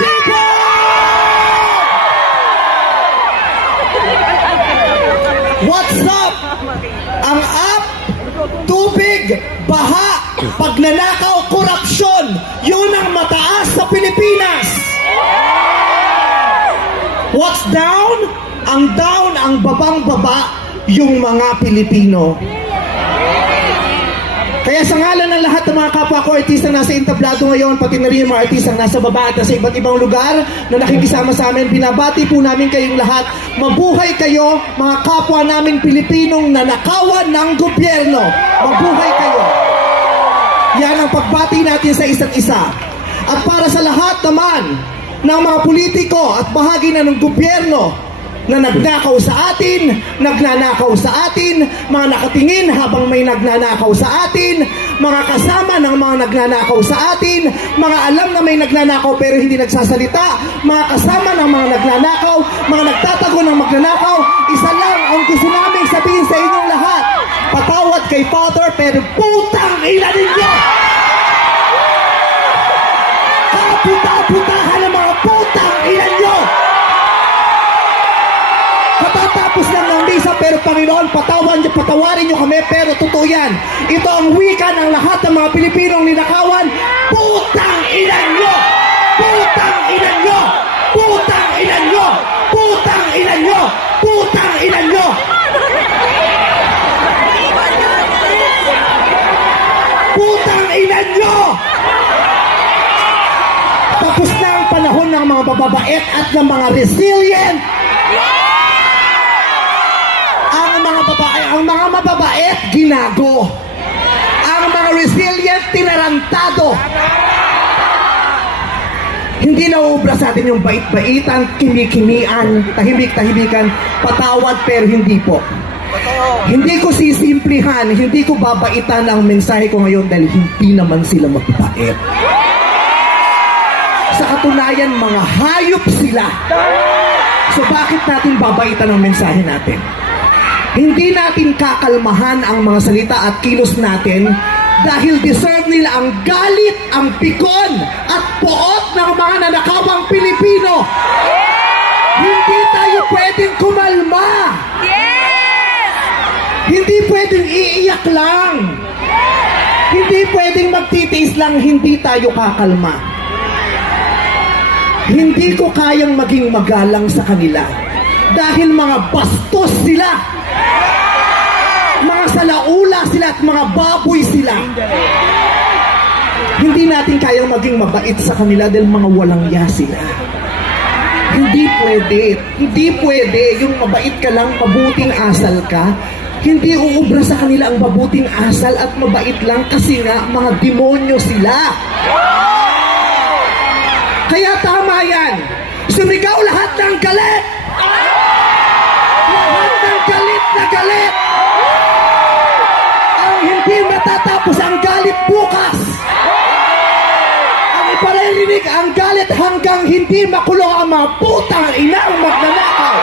people! What's up? Ang up, tubig, baha, pagnanakaw, korupsyon, yun ang mataas sa Pilipinas. What's down? Ang down, ang babang baba, yung mga Pilipino. Kaya sa ngalan ng lahat ng mga kapwa ko artistang nasa entablado ngayon, pati na rin yung mga artistang nasa baba at nasa iba't ibang lugar na nakikisama sa amin, binabati po namin kayong lahat. Mabuhay kayo, mga kapwa namin Pilipinong nanakawan ng gobyerno. Mabuhay kayo. Yan ang pagbati natin sa isa't isa. At para sa lahat naman ng mga politiko at bahagi na ng gobyerno na nagnakaw sa atin, nagnanakaw sa atin, mga nakatingin habang may nagnanakaw sa atin, mga kasama ng mga nagnanakaw sa atin, mga alam na may nagnanakaw pero hindi nagsasalita, mga kasama ng mga nagnanakaw, mga nagtatago ng magnanakaw, isa lang ang gusto namin sabihin sa inyong lahat. Patawad kay Father pero putang ina ninyo! Panginoon, patawan niyo, patawarin niyo kami, pero totoo yan. Ito ang wika ng lahat ng mga Pilipinong ninakawan. Putang ina nyo! Putang ina nyo! Putang ina nyo! Putang ina nyo! Putang ina nyo! Putang ina nyo! Tapos na ang panahon ng mga bababait at ng mga resilient ang mga babae, ang mga mababait, ginago. Ang mga resilient, tinarantado. Hindi nauubra sa atin yung bait-baitan, kimi-kimian, tahimik-tahimikan, patawad pero hindi po. Hindi ko sisimplihan, hindi ko babaitan ang mensahe ko ngayon dahil hindi naman sila magbait. Sa katunayan, mga hayop sila. So bakit natin babaitan ang mensahe natin? Hindi natin kakalmahan ang mga salita at kilos natin dahil deserve nila ang galit, ang pikon at poot ng mga nanakawang Pilipino. Hindi tayo pwedeng kumalma. Hindi pwedeng iiyak lang. Hindi pwedeng magtitiis lang, hindi tayo kakalma. Hindi ko kayang maging magalang sa kanila. Dahil mga bastos sila. Mga salaula sila at mga baboy sila. Hindi natin kayang maging mabait sa kanila dahil mga walang ya sila. Hindi pwede. Hindi pwede. Yung mabait ka lang, mabuting asal ka. Hindi uubra sa kanila ang mabuting asal at mabait lang kasi nga mga demonyo sila. Bukas. Ang iparirinig ang galit hanggang hindi makulong ang mga putang inang magnanakaw.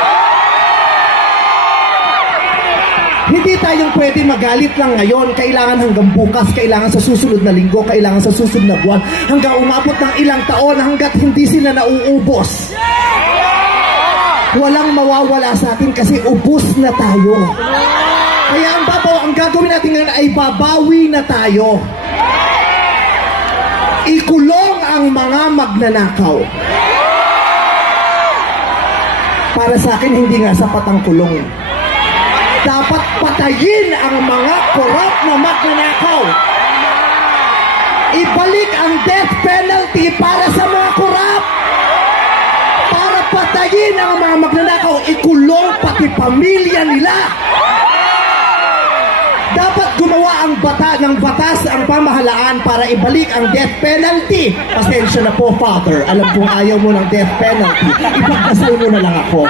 Hindi tayong pwede magalit lang ngayon. Kailangan hanggang bukas, kailangan sa susunod na linggo, kailangan sa susunod na buwan, hanggang umabot ng ilang taon hanggat hindi sila nauubos. Walang mawawala sa atin kasi ubos na tayo. Kaya ang babaw, ang gagawin natin ngayon ay babawi na tayo. Ikulong ang mga magnanakaw. Para sa akin, hindi nga sapat ang kulong. Dapat patayin ang mga korap na magnanakaw. Ibalik ang death penalty para sa mga korap. Para patayin ang mga magnanakaw, ikulong pati pamilya nila. Gumawa ang bata ng batas ang pamahalaan para ibalik ang death penalty. Pasensya na po, Father. Alam kong ayaw mo ng death penalty. Ipagdasal mo na lang ako.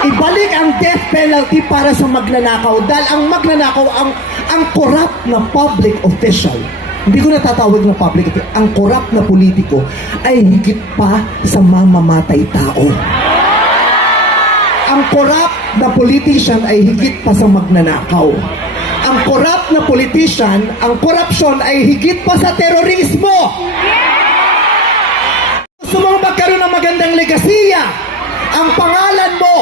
Ibalik ang death penalty para sa magnanakaw dahil ang magnanakaw ang ang corrupt na public official. Hindi ko natatawag na public official. Ang corrupt na politiko ay higit pa sa mamamatay tao. Ang corrupt na politician ay higit pa sa magnanakaw. Ang corrupt na politician, ang korupsyon ay higit pa sa terorismo. magandang legasiya ang pangalan mo.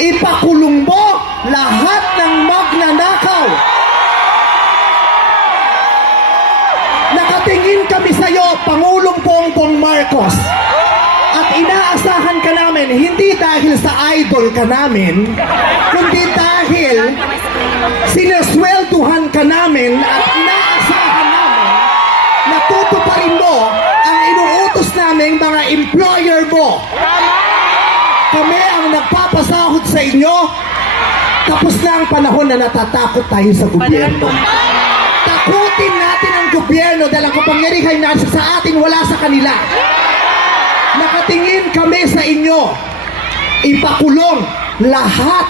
Ipakulong mo lahat ng magnanakaw. Nakatingin kami sa hindi dahil sa idol ka namin, kundi dahil sinaswelduhan ka namin at inaasahan namin na tutuparin mo ang inuutos namin mga employer mo. Kami ang nagpapasahod sa inyo. Tapos na ang panahon na natatakot tayo sa gobyerno. Takutin natin ang gobyerno dahil ang kapangyarihan nasa sa atin, wala sa kanila. Nakatingin kami sa inyo. Ipakulong lahat.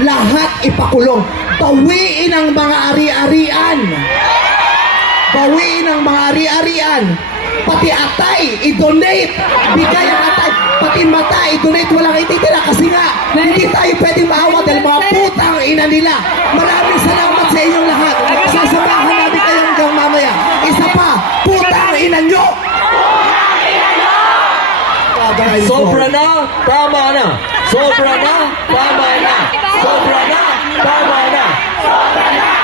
Lahat ipakulong. Bawiin ang mga ari-arian. Bawiin ang mga ari-arian. Pati atay, i-donate. Bigay ang atay. Pati mata, i-donate. Walang ititira kasi nga, hindi tayo pwedeng maawa dahil mga putang ina nila. Maraming salamat sa inyong lahat. Sasamahan namin kayo hanggang mamaya. Isa pa, putang ina nyo! Sobra na, tama na. Sobra tama na. Sobra tama na. Sobra na.